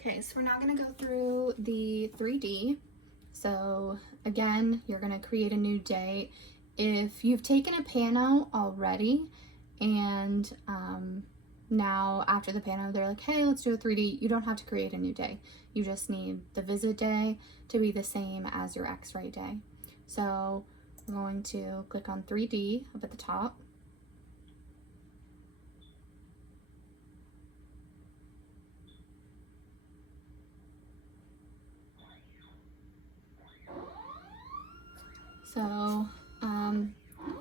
Okay, so we're now going to go through the 3D. So again, you're going to create a new date. If you've taken a pano already and now after the pano they're like, hey, let's do a 3D, you don't have to create a new day. You just need the visit day to be the same as your x-ray day. So we're going to click on 3D up at the top. So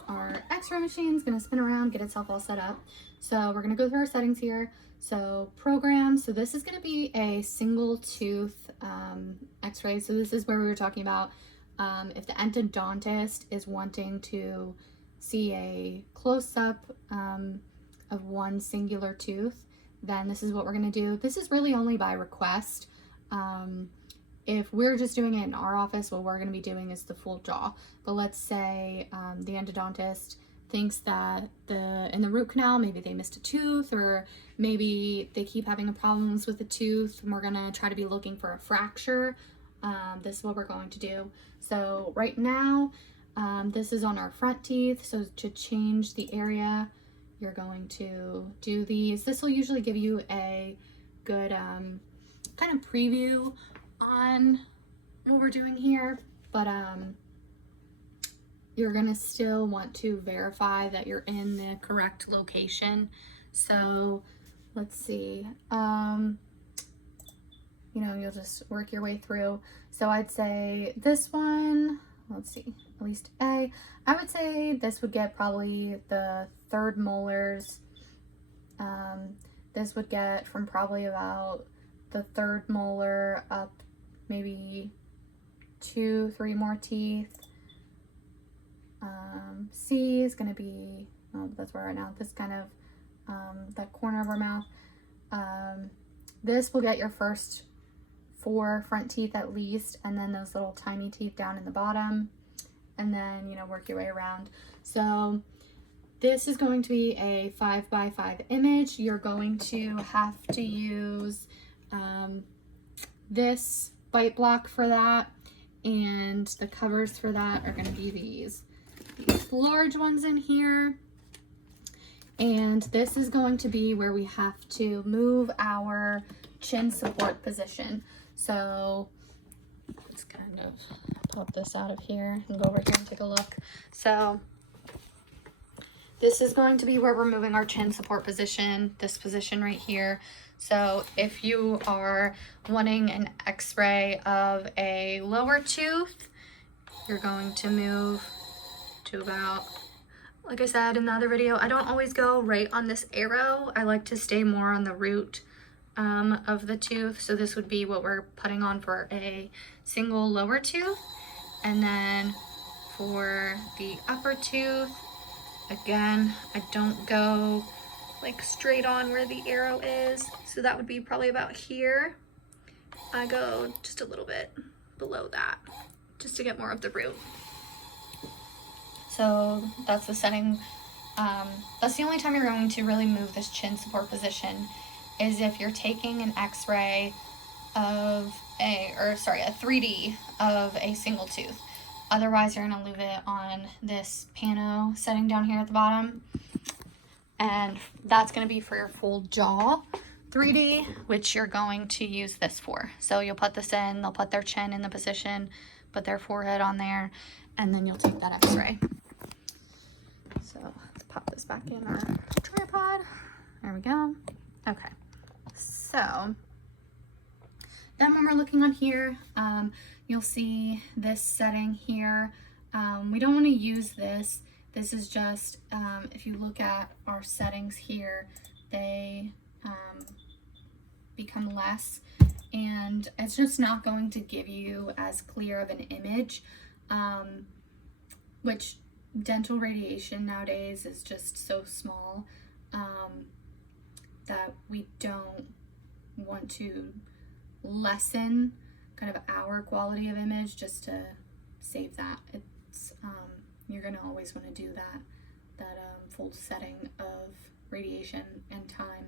our x-ray machine is going to spin around, get itself all set up. So we're going to go through our settings here. So program, so this is going to be a single tooth x-ray. So this is where we were talking about if the endodontist is wanting to see a close-up of one singular tooth, then this is what we're going to do. This is really only by request. If we're just doing it in our office, what we're going to be doing is the full jaw. But let's say the endodontist thinks that in the root canal, maybe they missed a tooth, or maybe they keep having problems with the tooth, and we're going to try to be looking for a fracture. This is what we're going to do. So right now, this is on our front teeth. So to change the area, you're going to do these. This will usually give you a good kind of preview on what we're doing here, but you're gonna still want to verify that you're in the correct location. So let's see, you'll just work your way through. So I'd say this one, let's see, at least I would say this would get probably the third molars. This would get from probably about the third molar up maybe 2-3 more teeth. C is going to be, that's where right now, this kind of, that corner of our mouth. This will get your first 4 front teeth at least, and then those little tiny teeth down in the bottom, and then, work your way around. So this is going to be a 5x5 image. You're going to have to use this bite block for that, and the covers for that are going to be these large ones in here. And this is going to be where we have to move our chin support position. So let's kind of pop this out of here and go over here and take a look. So this is going to be where we're moving our chin support position, this position right here. So if you are wanting an x-ray of a lower tooth, you're going to move to about, like I said in the other video, I don't always go right on this arrow. I like to stay more on the root of the tooth. So this would be what we're putting on for a single lower tooth. And then for the upper tooth, again, I don't go like straight on where the arrow is. So that would be probably about here. I go just a little bit below that just to get more of the root. So that's the setting. That's the only time you're going to really move this chin support position is if you're taking an x-ray of a 3D of a single tooth. Otherwise, you're gonna leave it on this pano setting down here at the bottom. And that's gonna be for your full jaw 3D, which you're going to use this for. So you'll put this in, they'll put their chin in the position, put their forehead on there, and then you'll take that x-ray. So let's pop this back in our tripod. There we go. Okay. So then when we're looking on here, you'll see this setting here. We don't want to use this. This is just, if you look at our settings here, they become less, and it's just not going to give you as clear of an image, which dental radiation nowadays is just so small that we don't want to lessen kind of our quality of image just to save that. It's you're gonna always want to do that full setting of radiation and time.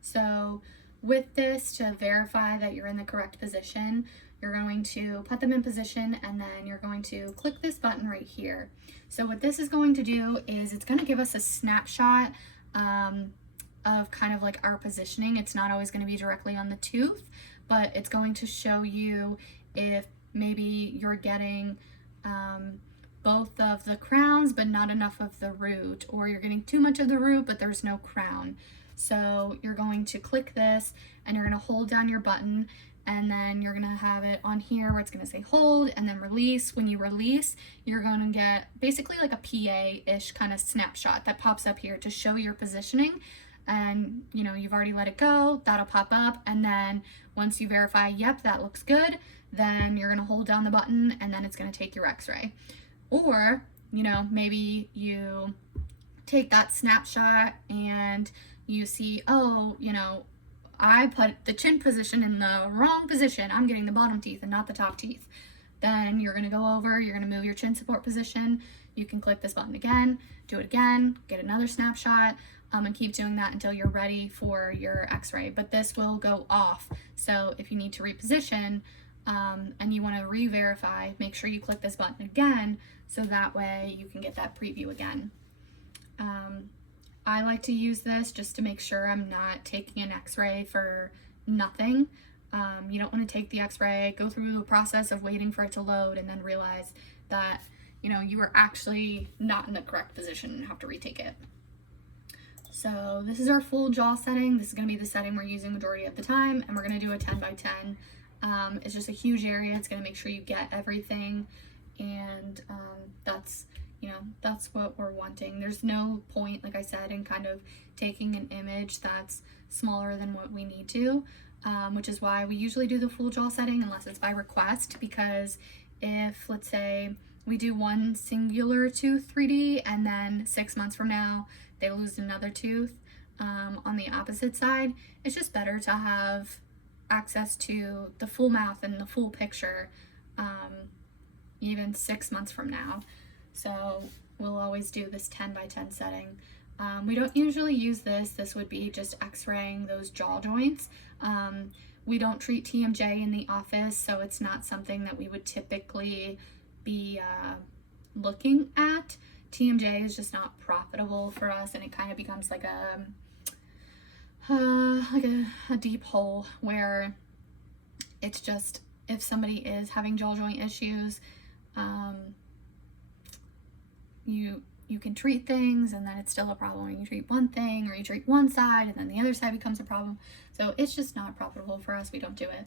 So with this, to verify that you're in the correct position, you're going to put them in position and then you're going to click this button right here. So what this is going to do is it's going to give us a snapshot of kind of like our positioning. It's not always going to be directly on the tooth, but it's going to show you if maybe you're getting both of the crowns but not enough of the root, or you're getting too much of the root but there's no crown. So you're going to click this and you're going to hold down your button, and then you're going to have it on here where it's going to say hold and then release. When you release, you're going to get basically like a PA-ish kind of snapshot that pops up here to show your positioning. And you know, you've already let it go, that'll pop up, and then once you verify, yep, that looks good, then you're going to hold down the button and then it's going to take your x-ray. Or, you know, maybe you take that snapshot and you see, oh, you know, I put the chin position in the wrong position, I'm getting the bottom teeth and not the top teeth. Then you're going to go over, you're going to move your chin support position, you can click this button again, do it again, get another snapshot, and keep doing that until you're ready for your x-ray. But this will go off, so if you need to reposition and you want to re-verify, make sure you click this button again, so that way you can get that preview again. I like to use this just to make sure I'm not taking an x-ray for nothing. You don't want to take the x-ray, go through the process of waiting for it to load, and then realize that, you know, you were actually not in the correct position and have to retake it. So this is our full jaw setting. This is going to be the setting we're using majority of the time, and we're going to do a 10 by 10. It's just a huge area. It's going to make sure you get everything, and that's, you know, that's what we're wanting. There's no point, like I said, in kind of taking an image that's smaller than what we need to, which is why we usually do the full jaw setting unless it's by request, because if, let's say, we do one singular tooth 3D and then 6 months from now they lose another tooth on the opposite side, it's just better to have access to the full mouth and the full picture even 6 months from now. So we'll always do this 10 by 10 setting. We don't usually use this. This would be just x-raying those jaw joints. We don't treat TMJ in the office, so it's not something that we would typically be looking at. TMJ is just not profitable for us, and it kind of becomes like a deep hole where it's just, if somebody is having jaw joint issues, you can treat things and then it's still a problem. You treat one thing or you treat one side and then the other side becomes a problem. So it's just not profitable for us. We don't do it.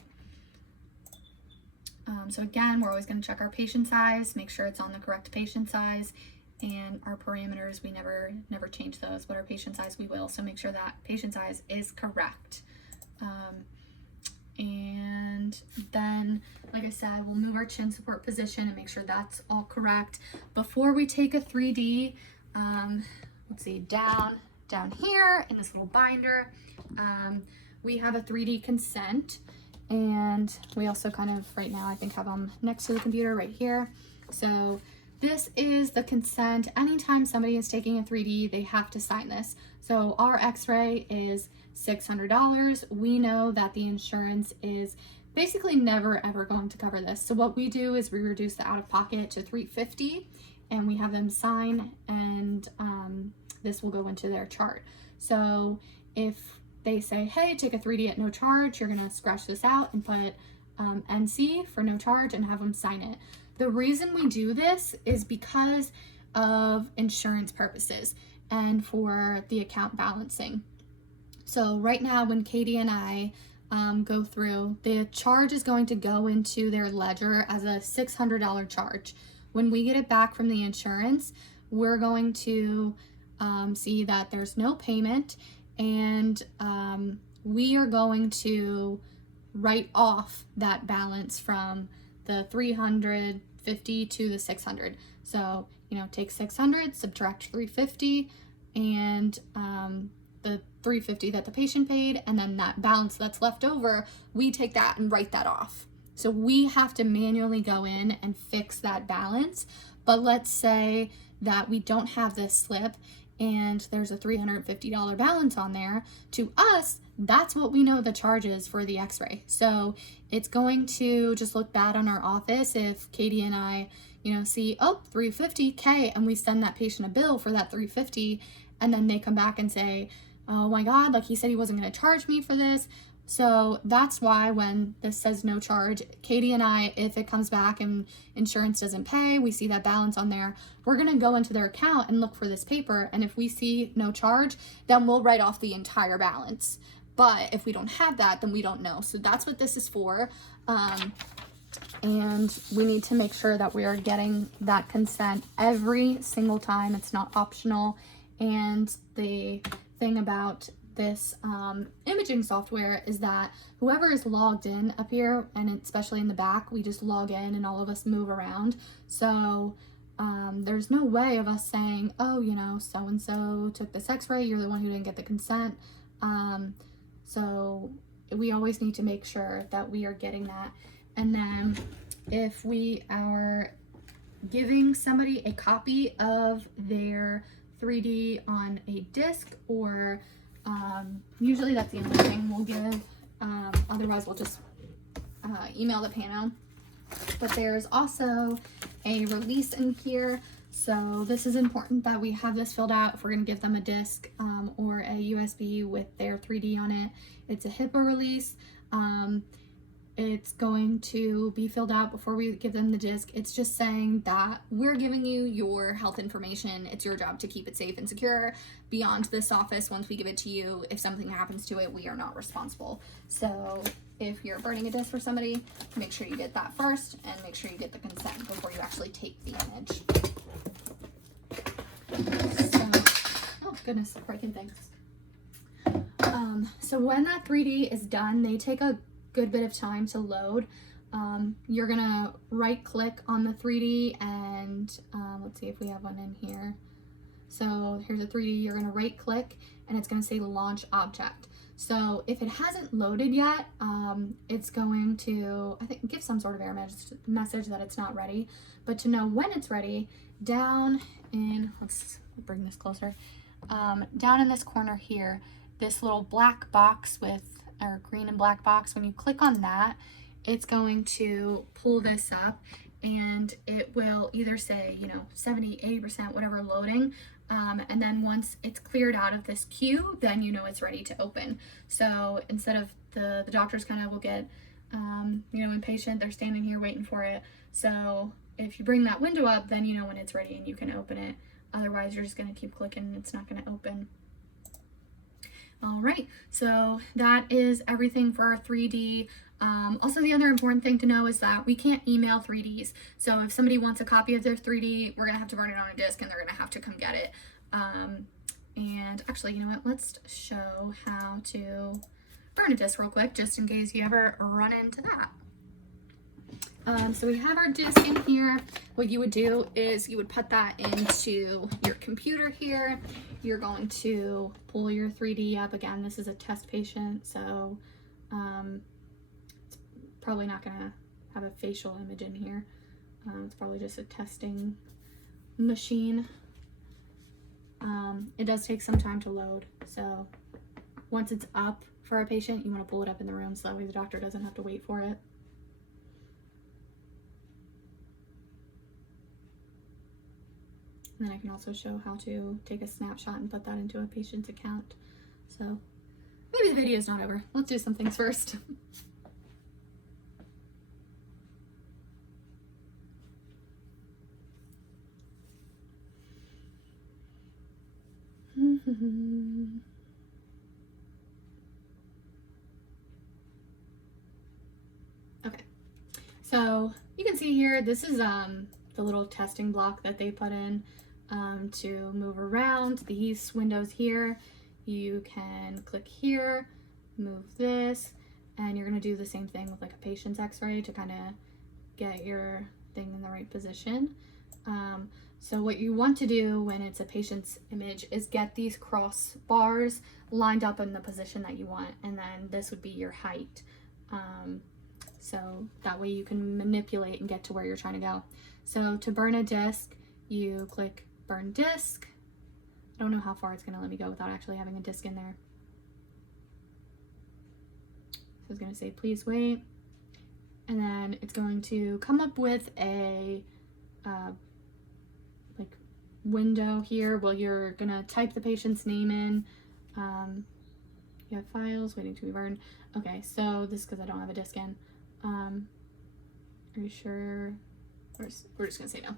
So again, we're always going to check our patient size, make sure it's on the correct patient size, and our parameters, we never change those, but our patient size we will. So make sure that patient size is correct. And then, like I said, we'll move our chin support position and make sure that's all correct. Before we take a 3D, let's see, down here in this little binder, we have a 3D consent, and we also kind of right now I think have them next to the computer right here. So this is the consent. Anytime somebody is taking a 3D, they have to sign this. So our x-ray is $600. We know that the insurance is basically never ever going to cover this. So what we do is we reduce the out-of-pocket to $350, and we have them sign, and this will go into their chart. So if they say, hey, take a 3D at no charge, you're gonna scratch this out and put NC for no charge and have them sign it. The reason we do this is because of insurance purposes and for the account balancing. So right now when Katie and I go through, the charge is going to go into their ledger as a $600 charge. When we get it back from the insurance, we're going to see that there's no payment, and we are going to write off that balance from the $350 to the $600. So, you know, take $600, subtract $350, and the $350 that the patient paid, and then that balance that's left over, we take that and write that off. So we have to manually go in and fix that balance. But let's say that we don't have this slip and there's a $350 balance on there, to us, that's what we know the charge is for the x-ray. So it's going to just look bad on our office if Katie and I, see, oh, $350K, and we send that patient a bill for that $350, and then they come back and say, oh my God, like he said he wasn't going to charge me for this. So that's why when this says no charge, Katie and I, if it comes back and insurance doesn't pay, we see that balance on there, we're going to go into their account and look for this paper. And if we see no charge, then we'll write off the entire balance. But if we don't have that, then we don't know. So that's what this is for. And we need to make sure that we are getting that consent every single time. It's not optional. And the thing about this imaging software is that whoever is logged in up here, and especially in the back, we just log in and all of us move around. So there's no way of us saying, oh, so-and-so took this x-ray, you're the one who didn't get the consent. So we always need to make sure that we are getting that. And then if we are giving somebody a copy of their 3D on a disc, or usually that's the only thing we'll give, otherwise we'll just email the panel. But there's also a release in here, so this is important that we have this filled out if we're going to give them a disc or a USB with their 3D on it. It's a HIPAA release. It's going to be filled out before we give them the disc. It's just saying that we're giving you your health information. It's your job to keep it safe and secure. Beyond this office, once we give it to you, if something happens to it, we are not responsible. So if you're burning a disc for somebody, make sure you get that first, and make sure you get the consent before you actually take the image. So, oh goodness, breaking things. So when that 3D is done, they take a good bit of time to load. You're gonna right click on the 3D and let's see if we have one in here. So here's a 3D, you're gonna right click and it's gonna say launch object. So if it hasn't loaded yet, it's going to, I think, give some sort of error message that it's not ready. But to know when it's ready, down in, let's bring this closer, down in this corner here, this little black box with, or green and black box, when you click on that, it's going to pull this up and it will either say, 70, 80%, whatever loading. And then once it's cleared out of this queue, then it's ready to open. So instead of the doctors kind of will get, impatient, they're standing here waiting for it. So if you bring that window up, then you know when it's ready and you can open it. Otherwise, you're just going to keep clicking and it's not going to open. All right, so that is everything for our 3D. Also, the other important thing to know is that we can't email 3Ds. So if somebody wants a copy of their 3D, we're gonna have to burn it on a disc and they're gonna have to come get it. And actually, you know what? Let's show how to burn a disc real quick, just in case you ever run into that. So we have our disc in here. What you would do is you would put that into your computer here. You're going to pull your 3D up. Again, this is a test patient, so it's probably not gonna have a facial image in here. It's probably just a testing machine. It does take some time to load, so once it's up for a patient, you want to pull it up in the room so that way the doctor doesn't have to wait for it. And then I can also show how to take a snapshot and put that into a patient's account. So maybe the video is not over. Let's do some things first. Okay, so you can see here, this is the little testing block that they put in to move around these windows here. You can click here, move this, and you're going to do the same thing with like a patient's x-ray to kind of get your thing in the right position. So what you want to do when it's a patient's image is get these cross bars lined up in the position that you want, and then this would be your height. So that way you can manipulate and get to where you're trying to go. So to burn a disc, you click burn disc, I don't know how far it's going to let me go without actually having a disc in there. So it's going to say, please wait. And then it's going to come up with a like window here. Well, you're going to type the patient's name in. You have files waiting to be burned. Okay, so this is because I don't have a disc in. Are you sure? We're just going to say no.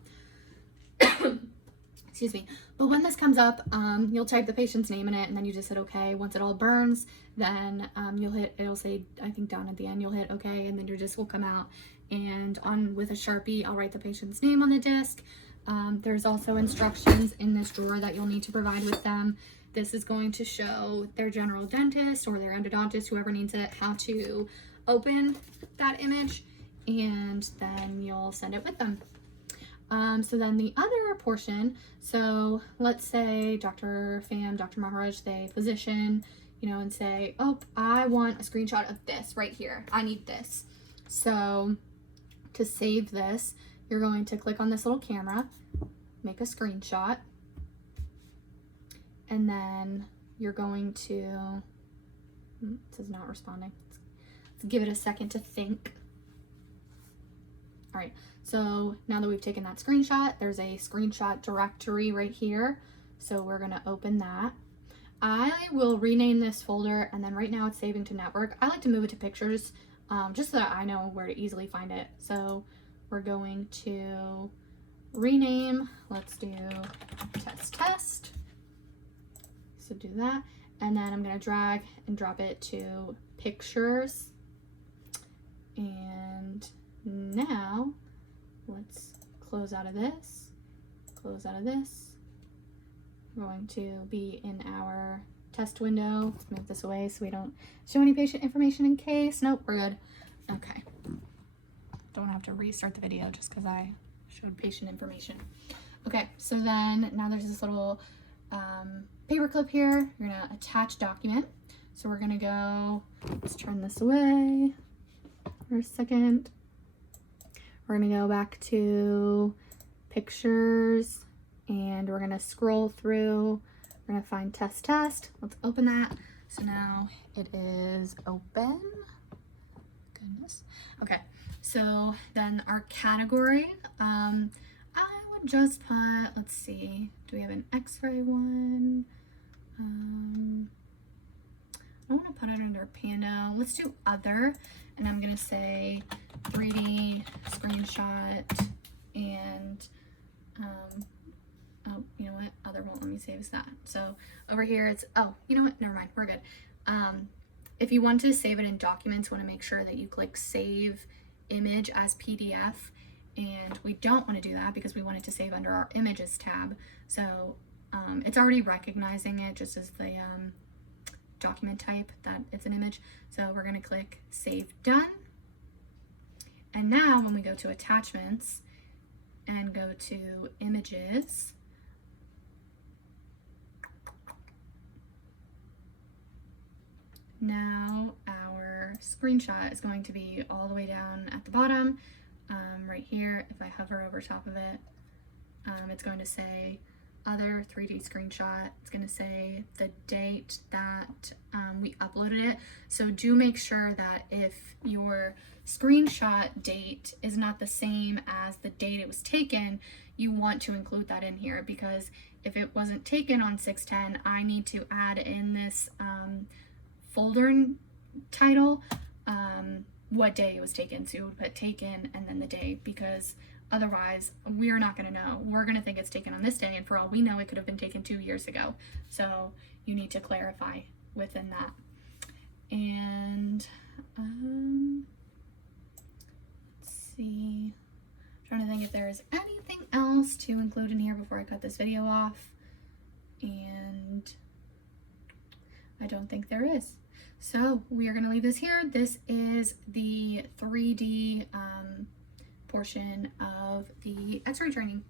Excuse me. But when this comes up, you'll type the patient's name in it, and then you just hit okay. Once it all burns, then it'll say, I think down at the end, you'll hit okay, and then your disc will come out. And with a Sharpie, I'll write the patient's name on the disc. There's also instructions in this drawer that you'll need to provide with them. This is going to show their general dentist or their endodontist, whoever needs it, how to open that image, and then you'll send it with them. So then the other portion, so let's say Dr. Pham, Dr. Maharaj, they position, and say, oh, I want a screenshot of this right here. I need this. So to save this, you're going to click on this little camera, make a screenshot, and then you're going to, it says not responding. Let's give it a second to think. All right, so now that we've taken that screenshot, there's a screenshot directory right here. So we're gonna open that. I will rename this folder, and then right now it's saving to network. I like to move it to pictures, just so that I know where to easily find it. So we're going to rename, let's do test. So do that, and then I'm gonna drag and drop it to pictures. And now let's close out of this, close out of this. We're going to be in our test window. Let's move this away so we don't show any patient information in case. Nope, we're good. Okay. Don't have to restart the video just because I showed patient information. Okay, so then now there's this little paper clip here. You're gonna attach document. So we're gonna go, let's turn this away for a second. We're gonna go back to pictures, and we're gonna scroll through. We're gonna find test. Let's open that. So now it is open. Goodness. Okay, so then our category, I would just put, let's see, do we have an x-ray one? I want to put it under Pando. Let's do other, and I'm gonna say 3D screenshot, and oh, you know what, other won't let me save as that. So over here it's, oh, you know what, never mind, we're good. If you want to save it in documents, want to make sure that you click save image as PDF, and we don't want to do that because we want it to save under our images tab. So it's already recognizing it just as the document type that it's an image. So we're going to click save done. And now when we go to attachments and go to images, now our screenshot is going to be all the way down at the bottom. Right here, if I hover over top of it, it's going to say other 3D screenshot. It's going to say the date that we uploaded it. So do make sure that if your screenshot date is not the same as the date it was taken, you want to include that in here, because if it wasn't taken on 6/10, I need to add in this folder title what day it was taken. So you would put taken and then the day, because otherwise we're not going to know. We're going to think it's taken on this day, and for all we know it could have been taken 2 years ago. So you need to clarify within that. And let's see, I'm trying to think if there's anything else to include in here before I cut this video off, and I don't think there is. So we are going to leave this here. This is the 3D portion of the X-ray training.